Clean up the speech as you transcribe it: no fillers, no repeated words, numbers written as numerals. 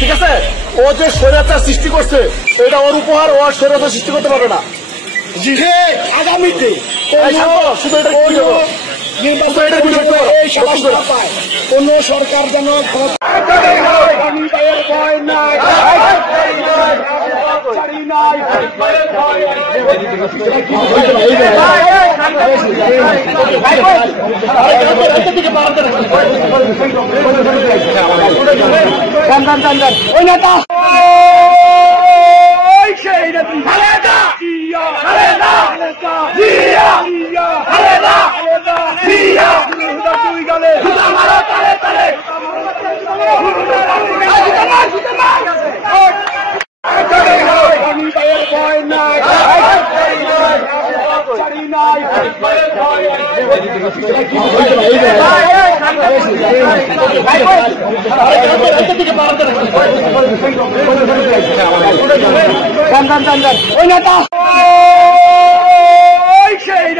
ঠিক আছে, ও যে স্বৈরাচার সৃষ্টি করছে এটা ওর উপহার, ও স্বৈরাচার সৃষ্টি করতে পারবে না। আগামীতে কোন সরকার যেন ওই নেতা ওই নেতা সেই